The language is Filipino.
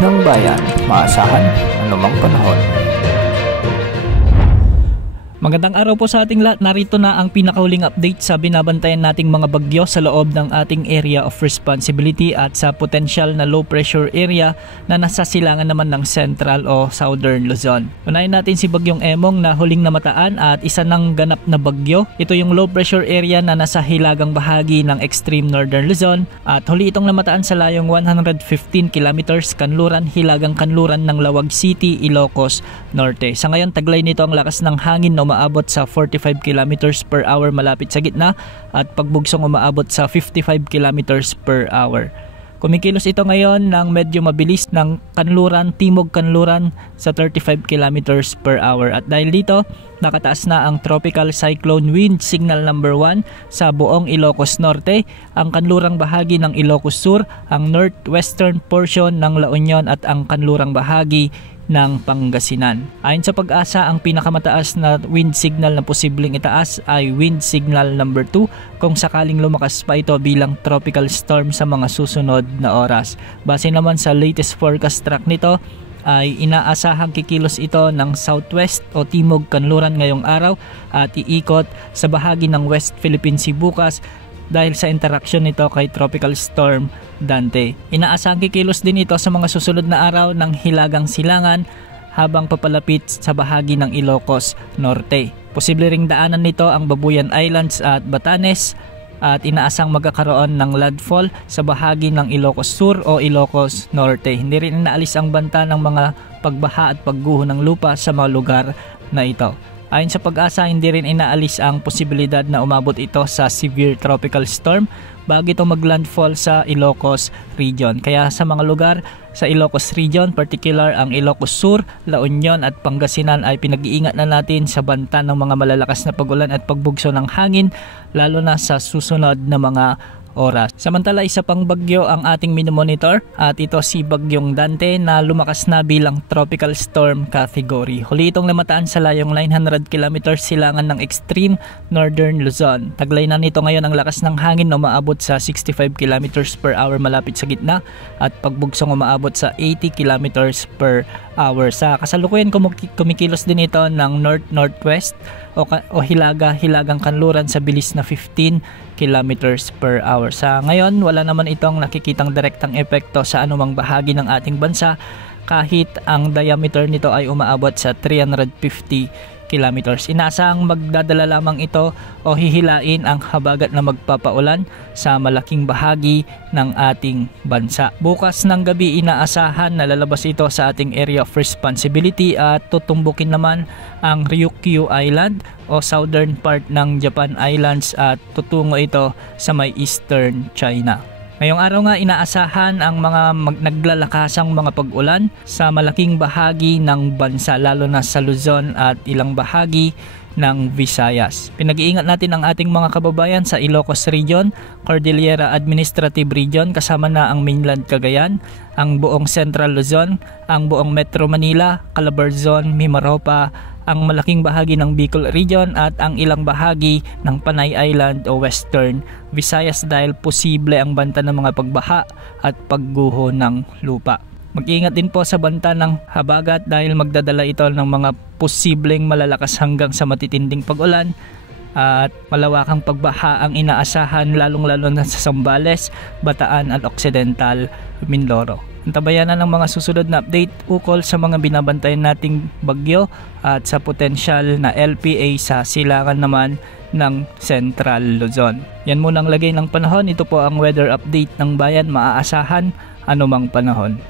ng bayan, maasahan anumang panahon. Magandang araw po sa ating lahat. Narito na ang pinakahuling update sa binabantayan nating mga bagyo sa loob ng ating area of responsibility at sa potential na low pressure area na nasa silangan naman ng central o southern Luzon. Unahin natin si Bagyong Emong na huling namataan at isa ng ganap na bagyo. Ito yung low pressure area na nasa hilagang bahagi ng extreme northern Luzon at huli itong namataan sa layong 115 kilometers hilagang kanluran ng Lawag City, Ilocos Norte. Sa ngayon, taglay nito ang lakas ng hangin na umaabot sa 45 kilometers per hour malapit sa gitna at pagbugsong umaabot sa 55 kilometers per hour. Kumikilos ito ngayon ng medyo mabilis ng timog kanluran sa 35 kilometers per hour at dahil dito nakataas na ang tropical cyclone wind signal number 1 sa buong Ilocos Norte, ang kanlurang bahagi ng Ilocos Sur, ang northwestern portion ng La Union at ang kanlurang bahagi ng Pangasinan. Ayon sa Pag-asa, ang pinakamataas na wind signal na posibleng itaas ay wind signal number 2 kung sakaling lumakas pa ito bilang tropical storm sa mga susunod na oras. Base naman sa latest forecast track nito, ay inaasahang kikilos ito ng southwest o timog kanluran ngayong araw at iikot sa bahagi ng West Philippine Sea bukas dahil sa interaksyon nito kay Tropical Storm Dante. Inaasahang kikilos din ito sa mga susunod na araw ng hilagang silangan habang papalapit sa bahagi ng Ilocos Norte. Posible ring daanan nito ang Babuyan Islands at Batanes at inaasang magkakaroon ng landfall sa bahagi ng Ilocos Sur o Ilocos Norte. Hindi rin inaalis ang banta ng mga pagbaha at pagguho ng lupa sa mga lugar na ito. Ayon sa Pag-asa, hindi rin inaalis ang posibilidad na umabot ito sa severe tropical storm bago ito maglandfall sa Ilocos region. Kaya sa mga lugar sa Ilocos region, particular ang Ilocos Sur, La Union at Pangasinan ay pinag-iingat na natin sa banta ng mga malalakas na pag-ulan at pagbugso ng hangin lalo na sa susunod na mga oras. Samantala, isa pang bagyo ang ating minomonitor at ito si Bagyong Dante na lumakas na bilang tropical storm category. Huli itong namataan sa layong 900 km silangan ng extreme northern Luzon. Taglay na nito ngayon ang lakas ng hangin na umaabot sa 65 km per hour malapit sa gitna at pagbugsong umaabot sa 80 km per hour. Sa kasalukuyan kumikilos din ito ng north-northwest o hilagang kanluran sa bilis na 15 kilometers per hour. Sa ngayon, wala naman itong nakikitang direktang epekto sa anumang bahagi ng ating bansa kahit ang diameter nito ay umaabot sa 350 kilometers. Inaasahang magdadala lamang ito o hihilain ang habagat na magpapaulan sa malaking bahagi ng ating bansa. Bukas ng gabi inaasahan na lalabas ito sa ating area of responsibility at tutumbukin naman ang Ryukyu Island o southern part ng Japan Islands at tutungo ito sa may eastern China. Ngayong araw nga inaasahan ang mga naglalakasang mga pag-ulan sa malaking bahagi ng bansa lalo na sa Luzon at ilang bahagi ng Visayas. Pinag-iingat natin ang ating mga kababayan sa Ilocos Region, Cordillera Administrative Region kasama na ang mainland Cagayan, ang buong Central Luzon, ang buong Metro Manila, Calabarzon, Mimaropa, ang malaking bahagi ng Bicol Region at ang ilang bahagi ng Panay Island o Western Visayas dahil posible ang banta ng mga pagbaha at pagguho ng lupa. Mag-iingat din po sa banta ng habagat dahil magdadala ito ng mga posibleng malalakas hanggang sa matitinding pag-ulan at malawakang pagbaha ang inaasahan lalong-lalo na sa Zambales, Bataan at Occidental Mindoro. Antabayan na ng mga susunod na update ukol sa mga binabantayan nating bagyo at sa potensyal na LPA sa silangan naman ng Central Luzon. Yan muna ang lagay ng panahon. Ito po ang weather update ng bayan, maaasahan anumang panahon.